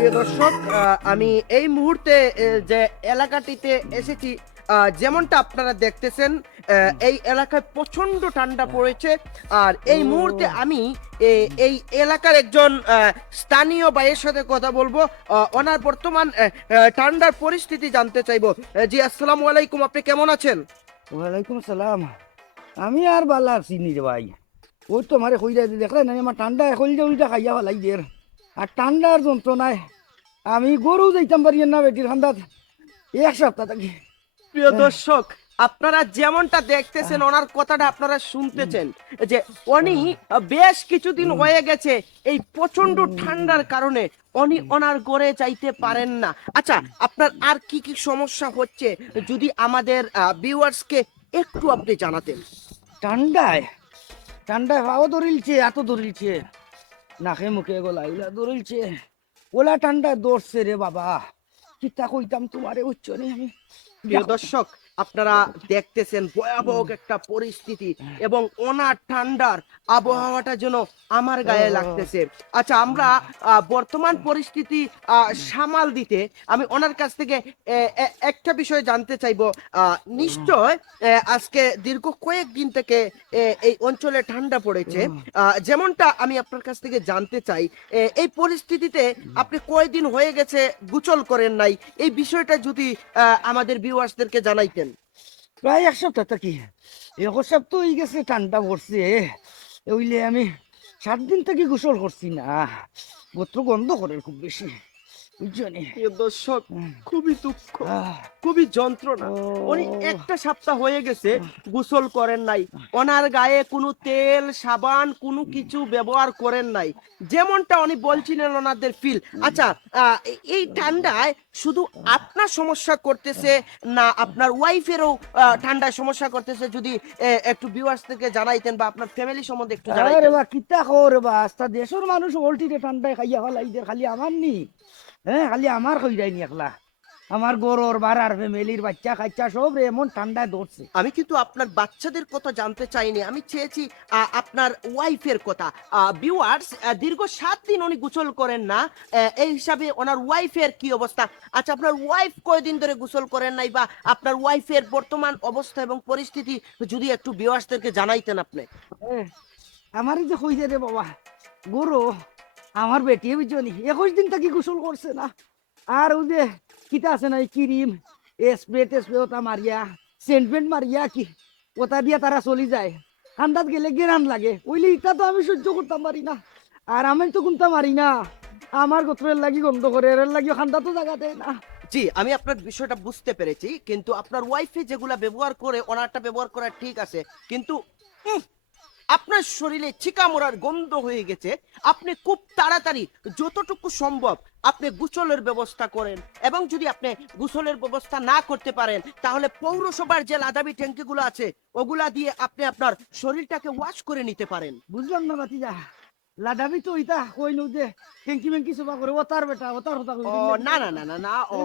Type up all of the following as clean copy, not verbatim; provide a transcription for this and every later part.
প্রিয় দর্শক, আমি এই মুহূর্তে যে এলাকাটিতে এসেছি, যেমনটা আপনারা দেখতেছেন, এই এলাকায় প্রচন্ড ঠান্ডা পড়েছে। আর এই মুহূর্তে আমি এই এলাকার একজন স্থানীয় ভাইয়ের সাথে কথা বলবো। ওনার বর্তমান ঠান্ডার পরিস্থিতি জানতে চাইবো। জি, আসসালামু আলাইকুম, আপনি কেমন আছেন? ওয়ালাইকুম সালাম। আমি আর বালা আছি নি রে ভাই। ওই তো মারে কইরা দেখলে না আমার ঠান্ডা কইলে উল্টা খাইয়া ফেলাই দের। আর ঠান্ডার যন্ত্রণায় আমি গরু যাইতাম পারি না বেটির ঠান্ডাত এক সপ্তাহ থাকি। প্রিয় দর্শক, আপনারা যেমনটা দেখতেছেন, ওনার কথাটা আপনারা শুনতেছেন যে উনি বেশ কিছুদিন হয়ে গেছে এই প্রচন্ড ঠান্ডার কারণে উনি ওনার ঘরে যাইতে পারেন না। আচ্ছা, আপনার আর কি কি সমস্যা হচ্ছে যদি আমাদের ভিউয়ার্সকে একটু আপনি জানাতেন। ঠান্ডায় ঠান্ডায় ভাও ধরিলছে, এত ধরিলছে, নাকে মুখে গলাইলা ধরিলছে। ওলা ঠান্ডায় দৌড়ছে রে বাবা, কিতা কইতাম তোমারে উচ্চ রে আমি। প্রিয় দর্শক, আপনারা দেখতেছেন ভয়াবহ একটা পরিস্থিতি এবং ওনার ঠান্ডার আবহাওয়াটা যেন আমার গায়ে লাগতেছে। আচ্ছা, আমরা বর্তমান পরিস্থিতি সামাল দিতে আমি ওনার কাছ থেকে একটা বিষয় জানতে চাইবো। নিশ্চয় আজকে দীর্ঘ কয়েকদিন থেকে এই অঞ্চলে ঠান্ডা পড়েছে। যেমনটা আমি আপনার কাছ থেকে জানতে চাই, এই পরিস্থিতিতে আপনি কয়দিন হয়ে গেছে গোসল করেন নাই, এই বিষয়টা যদি আমাদের ভিউয়ার্সদেরকে জানাইতেন। প্রায় এক সপ্তাহ থাকি, এক সপ্তাহ হয়ে গেছে ঠান্ডা পড়ছে। ওইলে আমি 7 দিন থেকে গোসল করছি না, গোত্র গন্ধ করে খুব বেশি, বুঝছনি। প্রিয় দর্শক, খুবই দুঃখ, খুবই যন্ত্রণা। উনি একটা সপ্তাহ হয়ে গেছে গোসল করেন নাই, ওনার গায়ে কোনো তেল সাবান কোনো কিছু ব্যবহার করেন নাই, যেমনটা উনি বলছিলেন ওনাদের ফিল। আচ্ছা, এই ঠান্ডায় শুধু আপনার সমস্যা করতেছে না আপনার ওয়াইফেরও ঠান্ডায় সমস্যা করতেছে? যদি একটু ভিউয়ার্স থেকে জানাইতেন বা আপনার ফ্যামিলি সম্বন্ধে একটু আরে জানাইতেন। বা কিতা খবর বা, আস্তা দেশের মানুষ ওল্টিতে ঠান্ডায় খাইয়া ফেলাই দে, খালি আমার নি। হ্যাঁ, খালি আমার কইরাই নি একলা, আমার গরুর বাড়ার ফ্যামিলির বাচ্চা কাচ্চা সব রে এমন ঠান্ডায় দৌড়ছে। আমি কিন্তু আপনার বাচ্চাদের কথা জানতে চাইনি, আমি চেয়েছি আপনার ওয়াইফের কথা। ভিউয়ার্স, দীর্ঘ 7 দিন উনি গোসল করেন না, এই হিসাবে ওনার ওয়াইফের কি অবস্থা? আচ্ছা, আপনার ওয়াইফ কয়দিন ধরে গোসল করেন নাই, বা আপনার ওয়াইফের বর্তমান অবস্থা এবং পরিস্থিতি যদি একটু ভিউয়ার্সদেরকে জানাইতেন আপনি। আমারই যে কইছে রে বাবা, গরু আমার বেটি বুঝছনি 21 দিন থাকি গোসল করছে না। আর ওই যে কিতা আছে না, ক্রিম স্প্রে টেস্প্রে ওটা মারিয়া, সেন্টমেন্ট মারিয়া কি ওটা দিয়া তারা চলি যায়। ঠান্ডাত গেলে গেরান লাগে, ওইলে ইটা তো আমি সহ্য করতাম পারি না। আর আমি তো কোনটা মারি না, আমার গোত্রের লাগি গন্ধ করে, এর লাগি ঠান্ডা তো জায়গা দেয় না। জি, আমি আপনার বিষয়টা বুঝতে পেরেছি, কিন্তু আপনার ওয়াইফে যেগুলা ব্যবহার করে ওনারটা ব্যবহার করা ঠিক আছে, কিন্তু আপনার শরীরে চিকামোড়ার গন্ধ হয়ে গেছে। আপনি খুব তাড়াতাড়ি যতটুকু সম্ভব আপনি গোসলের ব্যবস্থা করেন, এবং যদি আপনি গোসলের ব্যবস্থা না করতে পারেন তাহলে পৌরসভার যে লাদাবি ট্যাঙ্কিগুলো আছে ওগুলা দিয়ে আপনি আপনার শরীরটাকে ওয়াশ করে নিতে পারেন। বুঝলাম না বাতিজা, লাদাবি তো ইটা কই নু যে ট্যাঙ্কি মেঙ্কি সবা করে ওতার বেটা ওতার হতা ও না না না না না, ও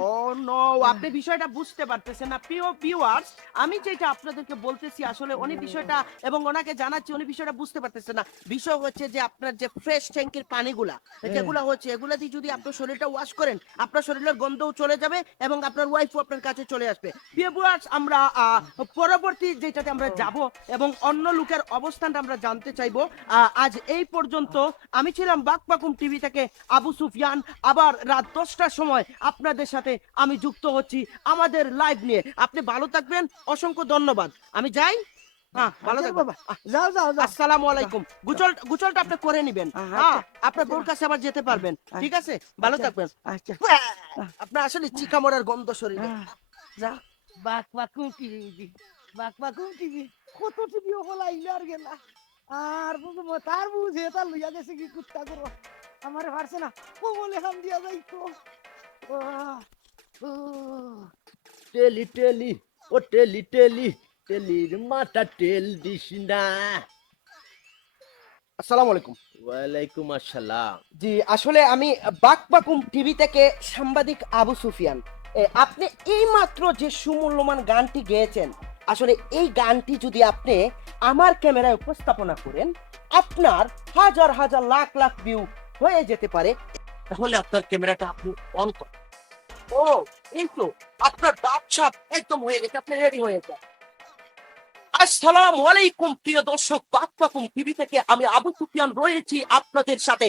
নো, আপনি বিষয়টা বুঝতে পারতেছেন না। প্রিয় ভিউয়ার্স, আমি যেটা আপনাদেরকে বলতেছি আসলে উনি বিষয়টা এবং ওনাকে জানাচ্ছি, উনি বিষয়টা বুঝতে পারতেছেন না। বিষয় হচ্ছে যে আপনার যে ফ্রেশ ট্যাঙ্কির পানিগুলা যেগুলা হচ্ছে, এগুলা দিয়ে যদি আপনার শরীরটা ওয়াশ করেন, আপনার শরীরের গন্ধও চলে যাবে এবং আপনার ওয়াইফও আপনার কাছে চলে আসবে। ভিউয়ার্স, আমরা পরবর্তী যেটাতে আমরা যাব এবং অন্য লোকের অবস্থানটা আমরা জানতে চাইবো। আজ এই পর্যন্ত আমি ছিলাম বাকবাকুম টিভি থেকে আবু সুফিয়ান। আবার রাত 10টার সময় আপনাদের সাথে আমি যুক্ত হচ্ছি আমাদের লাইভ নিয়ে। আপনি ভালো থাকবেন, অসংখ্য ধন্যবাদ। আমি যাই। হ্যাঁ, ভালো থাকবেন বাবা। যাও যাও যাও। আসসালামু আলাইকুম। গোসলটা আপনি করে নেবেন, হ্যাঁ, আপনার বোর কাছে আবার যেতে পারবেন। ঠিক আছে, ভালো থাকবেন। আচ্ছা, আপনার আসলে চিকামোড়ার গন্ধ শরীরে। যা। বাকবাকুম টিভি, বাকবাকুম টিভি, কত টিভি হল আইলে আর গেলা। আর তার বুঝে তার লইয়া গেছে কি কুত্তা করো, আমারে পারছে না, ও বলে হাম দিয়া যাইতো। টেলি টেলি ও টেলি টেলি টেলির মাথা টেল দিস না। আসসালামু আলাইকুম। ওয়ালাইকুম আসসালাম। জি, আসলে আমি বাকবাকুম টিভি থেকে সাংবাদিক আবু সুফিয়ান। আপনি এইমাত্র যে সুমূল্যমান গানটি গেয়েছেন, আসলে এই গানটি যদি আপনি আমার ক্যামেরায় উপস্থাপনা করেন, আপনার হাজার হাজার লাখ লাখ ভিউ হয়ে যেতে পারে। তাহলে আপনার ক্যামেরাটা আপনি অন করেন। ও, এই তো আপনার দাঁত ছাপ একদম হয়ে গেছে, আপনি রেডি হয়ে যান। আসসালামু আলাইকুম প্রিয় দর্শক, বাকবাকুম টিভি থেকে আমি আবু সুফিয়ান রয়েছি আপনাদের সাথে।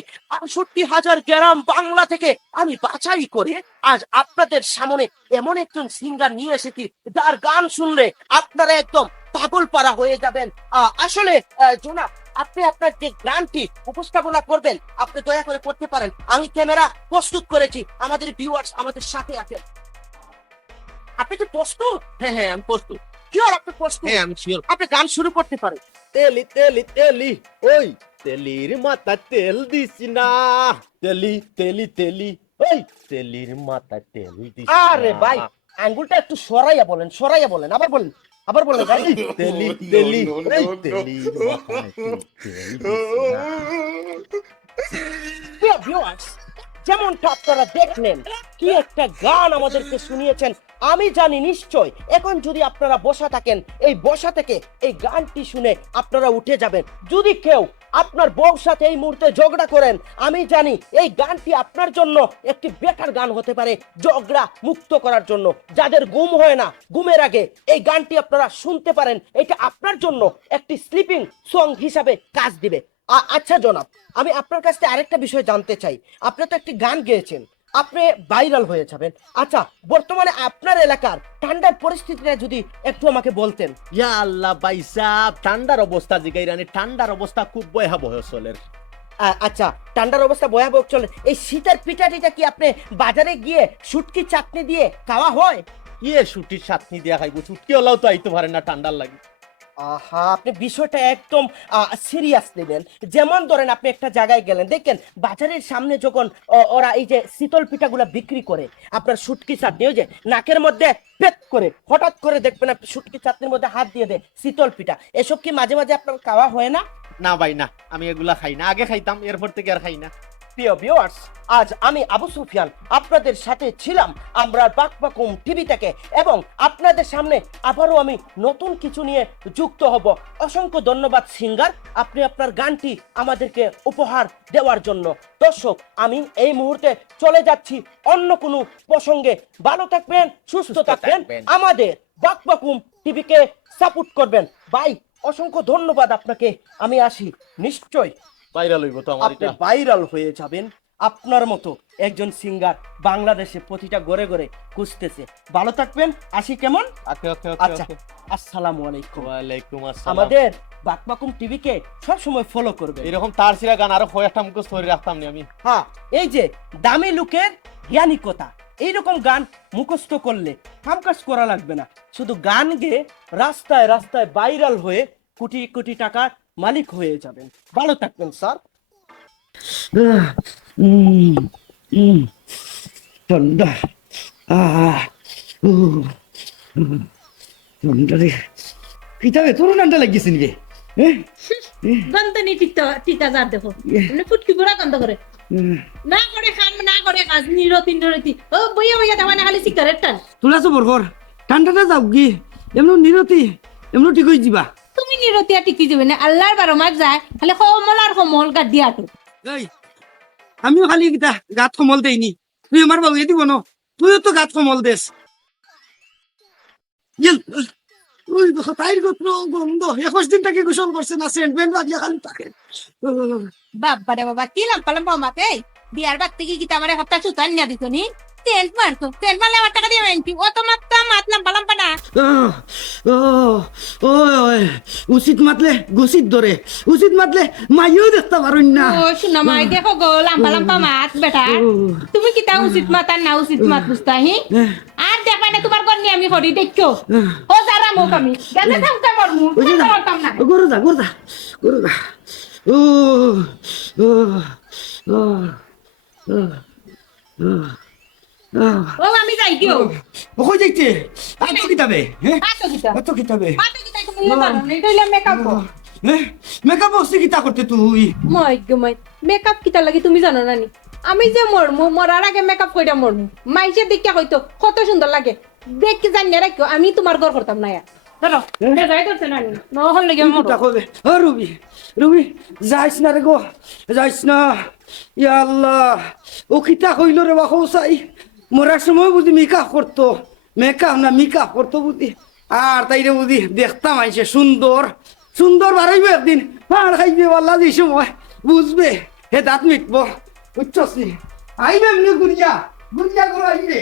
৬৮,০০০ গ্রাম বাংলা থেকে আমি বাছাই করে আজ আপনাদের সামনে এমন একজন সিঙ্গার নিয়ে এসেছি যার গান শুনলে আপনারা একদম পাগল পারা হয়ে যাবেন। আসলে জোনাব, আপনি আপনার যে গানটি উপস্থাপনা করবেন আপনি দয়া করে করতে পারেন। আমি ক্যামেরা প্রস্তুত করেছি, আমাদের ভিউয়ার্স আমাদের সাথে আছেন। আপনি কি প্রস্তুত? হ্যাঁ হ্যাঁ, আমি প্রস্তুত। শিওর আপনি প্রস্তুত? হ্যাঁ আমি শিওর। আপনি গান শুরু করতে পারেন। তেলি তেলি তেলি ওই তেলির মাথা তেল দিস না, তেলি তেলি তেলি ওই তেলির মাথা তেল দিস না। আরে ভাই, আঙ্গুলটা একটু সরাইয়া বলেন, সরাইয়া বলেন, আবার বলেন, আবার বলেন ভাই। তেলি তেলি ওই তেলির মাথা তেল দিস না। প্রিয় viewers, যেমনটা আপনারা দেখলেন কি একটা গান আমাদেরকে শুনিয়েছেন। আমি জানি নিশ্চয় এখন যদি আপনারা বসা থাকেন, এই বসা থেকে এই গানটি শুনে আপনারা উঠে যাবেন। যদি কেউ আপনার বউর সাথে এই মুহূর্তে ঝগড়া করেন, আমি জানি এই গানটি আপনার জন্য একটি বেটার গান হতে পারে ঝগড়া মুক্ত করার জন্য। যাদের ঘুম হয় না, ঘুমের আগে এই গানটি আপনারা শুনতে পারেন, এটা আপনার জন্য একটি স্লিপিং সং হিসাবে কাজ দিবে। আচ্ছা জনাব, আমি আপনার কাছ থেকে আরেকটা বিষয় জানতে চাই। আপনি তো একটি গান গেয়েছেন, আপনি ভাইরাল হয়ে যাবেন। আচ্ছা, বর্তমানে আপনার এলাকার ঠান্ডার পরিস্থিতিটা যদি একটু আমাকে বলতেন। ইয়া আল্লাহ ভাই সাহেব, ঠান্ডার অবস্থা জিগাইরানি, ঠান্ডার অবস্থা খুব ভয়াবহ চলের। আচ্ছা, ঠান্ডার অবস্থা ভয়াবহ চলে। এই শীতের পিঠাটিটা কি আপনি বাজারে গিয়ে শুটকি চাটনি দিয়ে খাওয়া হয়? ইয়ে ছুটির চাটনি দিয়া খাইবো, ছুটকি হলেও তো আইতে পারে না ঠান্ডার লাগে। আহা, আপনি বিষয়টা একদম সিরিয়াস নেবেন। যেমন ধরেন আপনি একটা জায়গায় গেলেন, দেখেন বাজারের সামনে যখন ওরা এই যে শীতল পিঠাগুলা বিক্রি করে, আপনার শুটকি চাটনি ওই যে নাকের মধ্যে পেট করে হঠাৎ করে দেখবেন আপনি শুটকি চাটনির মধ্যে হাত দিয়ে দেয় শীতল পিঠা। এসব কি মাঝে মাঝে আপনার খাওয়া হয় না? না ভাই না, আমি এগুলা খাই না, আগে খাইতাম, এরপর থেকে আর খাই না। প্রিয় ভিউয়ার্স, আজ আমি আবু সুফিয়ান আপনাদের সাথে ছিলাম আমরা বাকবাকুম টিভি থেকে, এবং আপনাদের সামনে আবারও আমি নতুন কিছু নিয়ে যুক্ত হব। অসংখ্য ধন্যবাদ সিঙ্গার, আপনি আপনার গানটি আমাদেরকে উপহার দেওয়ার জন্য। দর্শক, আমি এই মুহূর্তে চলে যাচ্ছি অন্য কোনো প্রসঙ্গে। ভালো থাকবেন, সুস্থ থাকবেন, আমাদের বাকবাকুম টিভিকে সাপোর্ট করবেন। ভাই, অসংখ্য ধন্যবাদ আপনাকে, আমি আসি। নিশ্চয় ভাইরাল হইব তো আমার আপনি এটা। ভাইরাল হয়ে যাবেন। আপনার মতো একজন সিঙ্গার বাংলাদেশে প্রতিটা ঘরে ঘরে খুঁজতেছে। ভালো থাকবেন, আসি কেমন? ওকে ওকে আচ্ছা, ওকে। আসসালামু আলাইকুম। ওয়ালাইকুম আসসালাম। আমাদের বাকবাকুম টিভিকে সব সময় ফলো করবেন। এরকম তার সিরা গান আরো কয়েকটা মুখস্থ করে রাখতাম নি আমি। হ্যাঁ, এই যে দামি লোকের জ্ঞানী কথা, এইরকম গান মুখস্থ করলে কাম কাজ করা লাগবে না, শুধু গান গেয়ে রাস্তায় রাস্তায় ভাইরাল হয়ে কোটি কোটি টাকার মালিক হয়ে যাবেন। ভালো থাকবেন স্যার। ঠান্ডা ঠান্ডা রে, কিতাবে তোর ঠান্ডা লাগিয়েছে নি রে? গন্ধ নি টিকা যার দেখো মানে ফুটকি পুরা গন্ধ করে না করে খাম না করে কাজ নিরতি নিরতি ও বইয়া বইয়া দেওয়া না খালি সিগারেট টান তোলা তো বরবর ঠান্ডাটা যাও কি এমন নিরতি এমন ঠিক হয়ে যাবা। তুমি নিরতি আর টিকি যাবে না আল্লাহর বারো মাস যায় খালি কমল আর কমল গাদ দিয়া তো এই আমিও খালি কিতা গাত কমল দেইনি, তুই আমার বাবু দিব না, তুইও তো গাত কমল দেস। ওই দেখো তাইর গোত্র গন্ধ 21 দিন থেকে গোসল করছে না, সেন্ট বেন বাজিয়া খালি থাকে। বাবা রে বাবা কি লাম পালাম বামাতে বিয়ার বাদ থেকে কি তামারে হপ্তা সুতান না দিত নি তেল মারতো তেল মারলে আমার টাকা দিয়ে আনতি ও তো মাত্তা মাতলাম পালাম পানা উচিত মাতলে গুছিত ধরে, উচিত মাতলে মাইও দেখতে পারুন না। ও শুনো মাই দেখো গো লাম্পা লাম্পা মাত বেটা তুমি কি তা উচিত মাত আর না উচিত মাত বুঝতাহি আর দেখা না তোমার কন্যা আমি হরি দেখো ও যারা মোক আমি গাতে থাকতে পারমু করতাম না গরু যা গরু যা গরু যা। ও ও ও ও ও আমি যাই কিও ও কই যাইতে এত কিতাবে? হ্যাঁ পাতো কিতা এত কিতাবে পাতো কিতা তুমি জানো না এটা হইলো মেকআপ মেকআপ হচ্ছে কিতা করতে তুই? মই গমই মেকআপ কিতা লাগি তুমি জানো না নি আমি যে মরমু মরার আগে মেকআপ কইরা মরমু মাইসে দেখা হইতো কত সুন্দর লাগে দেখ কি জানি রাখো আমি তোমার ঘর করতাম না ধরো যাই করছে না নহল লাগে মর দেখো ও রুবি রুবি যাইস না রে গো যাইস না ইয়া আল্লাহ ও কিতা কইল রে বাবা চাই মরার সময় বুঝি মেকআপ করতো মেকআপ করতো বুঝি আর তাইরে বুঝি দেখতাম আইসে সুন্দর সুন্দর বাড়াইবে একদিন আর খাইবে আল্লাহ যে সময় বুঝবে হে দাঁত মিটবো বুঝছস নি আইবে এমনি গুড়িয়া করে আইবে।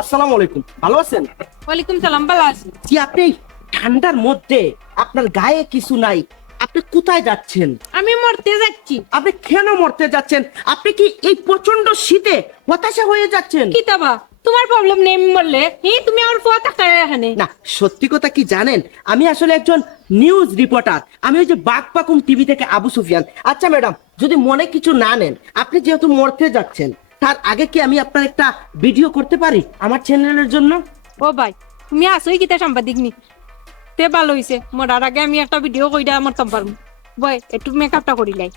আসসালামু আলাইকুম, ভালো আছেন? ওয়ালাইকুম সালাম, ভালো আছি। জি, আপনি ঠান্ডার মধ্যে আপনার গায়ে কিছু নাই, আপনি কোথায় যাচ্ছেন? আমি মরতে যাচ্ছি। আপনি কেন মরতে যাচ্ছেন? আপনি কি এই প্রচন্ড শীতে হতাশা হয়ে যাচ্ছেন? কি তাবা তোমার প্রবলেম নেই মরলে তুমি আমার ফোয়া তাকায় এখানে না, সত্যি কথা কি জানেন, আমি আসলে একজন নিউজ রিপোর্টার। আমি ওই যে বাঘপাকুম টিভি থেকে আবু সুফিয়ান। আচ্ছা ম্যাডাম, যদি মনে কিছু না নেন, আপনি যেহেতু মরতে যাচ্ছেন, তার আগে কি আমি আপনার একটা ভিডিও করতে পারি আমার চ্যানেলের জন্য? ও ভাই, তুমি আসোই কিতা সাংবাদিক নি তে ভালো হইছে। মরার আগে আমি একটা ভিডিও কইরা মরতাম পারবো। বয় একটু মেকআপটা করিলাই,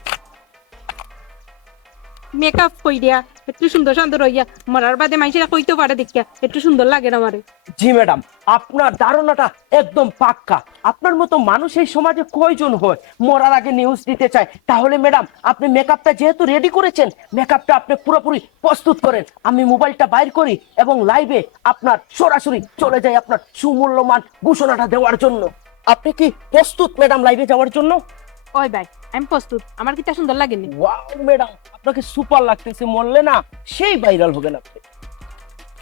মেকআপ কই দিয়া একটু সুন্দর সুন্দর হইয়া মরার বাদে মানুষেরা কইতে পারে দেখিয়া একটু সুন্দর লাগে না আমারে। জি ম্যাডাম, আপনার ধারণাটা একদম পাক্কা। আপনার মতো মানুষ এই সমাজে কয়জন হয় মরার আগে নিউজ দিতে চায়? তাহলে ম্যাডাম, আপনি মেকআপটা যেহেতু রেডি করেছেন, মেকআপটা আপনি পুরোপুরি প্রস্তুত করেন। আমি মোবাইলটা বাইর করি এবং লাইভে আপনার সরাসরি চলে যাই আপনার সুমূল্যমান ঘোষণাটা দেওয়ার জন্য। আপনি কি প্রস্তুত ম্যাডাম লাইভে যাওয়ার জন্য? ওই ভাই, আমি প্রস্তুত। আমার কিতা সুন্দর লাগেনি? ওয়াও ম্যাডাম, আপনাকে সুপার লাগতেছে, বললে না সেই ভাইরাল হবেন আপনি।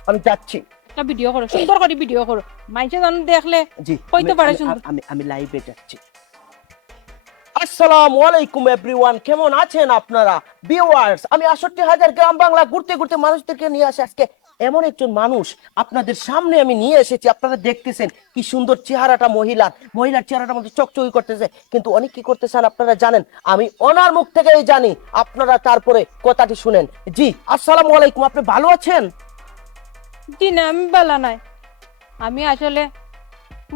আমি যাচ্ছি। একটা ভিডিও করো, সুন্দর করে ভিডিও করো, মানুষে জান দেখলে জি, কইতে পারে সুন্দর। আমি লাইভে যাচ্ছি। আসসালামু আলাইকুম এভরিওয়ান, কেমন আছেন আপনারা ভিউয়ার্স? আমি ৬৮,০০০ গ্রাম বাংলা ঘুরতে ঘুরতে মানুষদেরকে নিয়ে আসি। আজকে এমন একজন মানুষ আপনাদের সামনে আমি নিয়ে এসেছি। আপনারা দেখতেছেন কি সুন্দর চেহারাটা, মহিলার চেহারাটার মধ্যে চকচকি করতেছে, কিন্তু অনেক কি করতেছেন আপনারা জানেন? আমি ওনার মুখ থেকেই জানি। আপনারা তারপরে কথাটি শুনেন। জি, আসসালামু আলাইকুম, আপনি ভালো আছেন? জি না, আমি ভালো নাই। আমি আসলে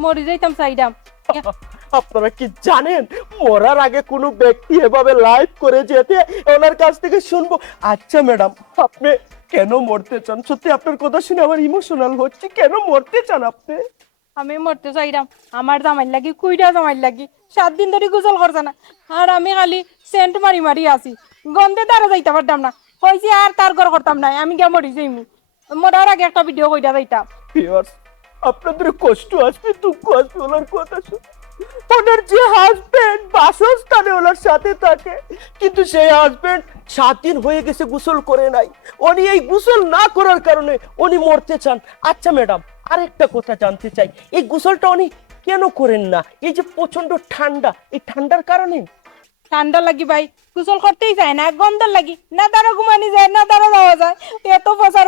মরে যাইতাম চাইতাম। আপনারা কি জানেন, মরার আগে কোনো ব্যক্তি এভাবে লাইভ করে যেতে ওনার কাছ থেকে শুনবো? আচ্ছা ম্যাডাম, আপনি কেন মরতে চান? সত্যি আপনার কথা শুনে আমার ইমোশনাল হচ্ছে। কেন মরতে চান আপনি? আমি মরতে চাইতাম। আমার জামাই লাগি কুইটা জামাই লাগি 7 দিন ধরে গোসল করছে না, আর আমি খালি সেন্ট মারি মারি আছি। গন্ধে তারা যাইতে পারতাম না, হয়েছে আর তার ঘর করতাম না। আমি গিয়ে মরি যাইমু। মরার আগে একটা ভিডিও কইটা যাইতাম। ভিউয়ার্স, আপনাদের কষ্ট আসবে, দুঃখ আসবে ওনার কথা শুনে। ওনার যে হাজবেন্ড বাসস্থানে ওনার সাথে থাকে, কিন্তু সেই হাজবেন্ড 7 দিন হয়ে গেছে গোসল করে নাই। উনি এই গোসল না করার কারণে উনি মরতে চান। আচ্ছা ম্যাডাম, আরেকটা কথা জানতে চাই, এই গোসলটা উনি কেন করেন না? এই যে প্রচন্ড ঠান্ডা, এই ঠান্ডার কারণে? ঠান্ডা লাগি ভাই, গোসল করতেই যায় না। গন্ধ লাগি না, দ্বারা ঘুমানি যায় না, দ্বারা যাওয়া যায়। এত বছর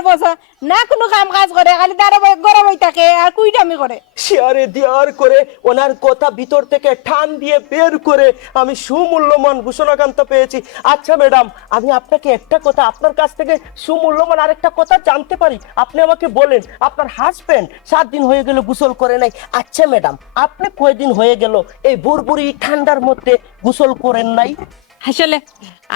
না কোনো কাম কাজ করে, খালি দ্বারা গরম হয়ে থাকে আর কুইটামি করে। শেয়ারে দেওয়ার করে ওনার কথা ভিতর থেকে ঠান দিয়ে বের করে আমি সুমূল্যমান ঘোষণাকান্ত পেয়েছি। আচ্ছা ম্যাডাম, আমি আপনাকে একটা কথা, আপনার কাছ থেকে সুমূল্যমান আরেকটা কথা জানতে পারি? আপনি আমাকে বলেন, আপনার হাজবেন্ড 7 দিন হয়ে গেল গোসল করে নাই। আচ্ছা ম্যাডাম, আপনি কয়দিন হয়ে গেল এই বুড়বুড়ি ঠান্ডার মধ্যে গোসল করেন নাই? আসলে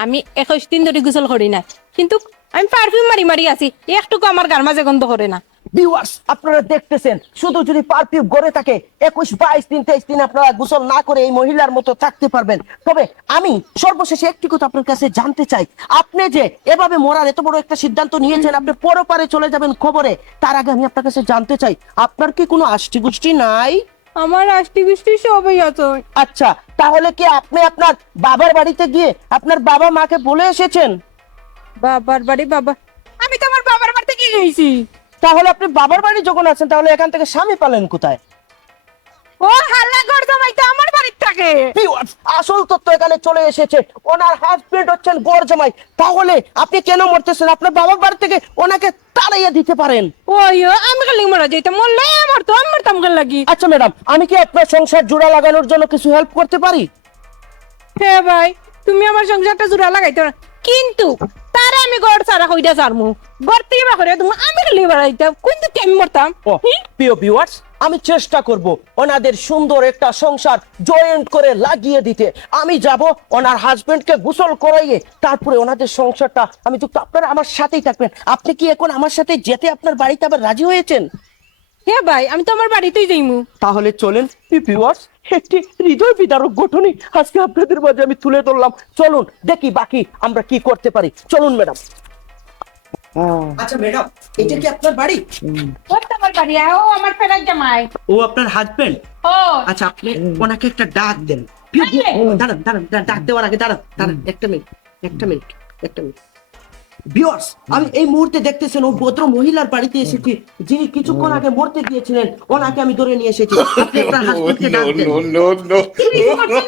আমি 21 দিন ধরে গোসল করি না, কিন্তু আমি পারফিউম মারি মারি আছি, একটুকু আমার গার মাঝে গন্ধ করে না। ভিউয়ার্স, আপনারা দেখতেছেন, শুধু যদি পারফিউম গড়ে থাকে 21, 22 দিন, 23 দিন আপনারা গোসল না করে এই মহিলার মতো থাকতে পারবেন। তবে আমি সর্বশেষে একটি কথা আপনার কাছে জানতে চাই, আপনি যে এভাবে মরার এত বড় একটা সিদ্ধান্ত নিয়েছেন, আপনি পরপারে চলে যাবেন খবরে, তার আগে আমি আপনার কাছে জানতে চাই, আপনার কি কোনো আষ্টি গুষ্টি নাই? আমার আষ্টি গুষ্টি সবই আছে। আচ্ছা, তাহলে কি আপনি আপনার বাবার বাড়িতে গিয়ে আপনার বাবা মাকে বলে এসেছেন? বাবার বাড়ি? বাবা, আমি তো আমার বাবার বাড়িতে কি গেছি। তাহলে আপনি বাবার বাড়ি যখন আছেন, তাহলে এখান থেকে স্বামী পালেন কোথায়? ও হাল্লা ঘর জামাই তো আমার বাড়িতে থাকে। ভিউয়ার্স, আসল তথ্য এখানে চলে এসেছে, ওনার হাজবেন্ড হচ্ছেন বর জামাই। তাহলে আপনি কেন মরতেছেন? আপনার বাবার বাড়ি থেকে ওনাকে তাড়াইয়া দিতে পারেন। ওই আমি খালি মরা যাইতাম, মরলে আমার তো আমার তামগাল লাগি। আচ্ছা ম্যাডাম, আমি কি আপনার সংসার জোড়া লাগানোর জন্য কিছু হেল্প করতে পারি? হ্যাঁ ভাই, তুমি আমার সংসারটা জোড়া লাগাইতে পারো, কিন্তু তারে আমি ঘর সারা কইরা সারমু। ঘর থেকে বা করে তুমি আমি খালি বাড়াইতাম, কিন্তু আমি মরতাম। ও প্রিয় ভিউয়ার্স, আমি চেষ্টা করব ওনাদের সুন্দর একটা সংসার জয়েন্ট করে লাগিয়ে দিতে। আমি যাব ওনার হাজবেন্ডকে গোসল করাইয়ে, তারপরে ওনাদের সংসারটা আমি যুক্ত। আপনারা আমার সাথেই থাকবেন। আপনি কি এখন আমার সাথে যেতে আপনার বাড়িতে আবার রাজি হয়েছেন? হ্যাঁ ভাই আমি তো আমার বাড়িতেই যাইমু। তাহলে চলেন ভিউয়ার্স, একটি হৃদয় বিদারক ঘটনা আজকে আপনাদের মাঝে আমি তুলে ধরলাম। চলুন দেখি বাকি আমরা কি করতে পারি। চলুন ম্যাডাম। আচ্ছা ম্যাডাম, এটা কি আপনার বাড়ি? ও তো আমার বাড়ি, ও আমার ফেরার জামাই। ও আপনার হাজবেন্ড? ও আচ্ছা, আপনি ওনাকে একটা ডাক দেন। দাঁড়ান দাঁড়ান, ডাক দেওয়ার আগে দাঁড়ান দাঁড়ান, একটা মিনিট। ভিউয়ার্স, আমি এই মুহূর্তে দেখতেছেন ও ভদ্র মহিলার বাড়িতে এসেছি, যিনি কিছুক্ষণ আগে মরতে গিয়েছিলেন। ওনাকে আমি ধরে নিয়ে এসেছি। আপনি আপনার হাজবেন্ডকে ডাক দেন। কি করছেন?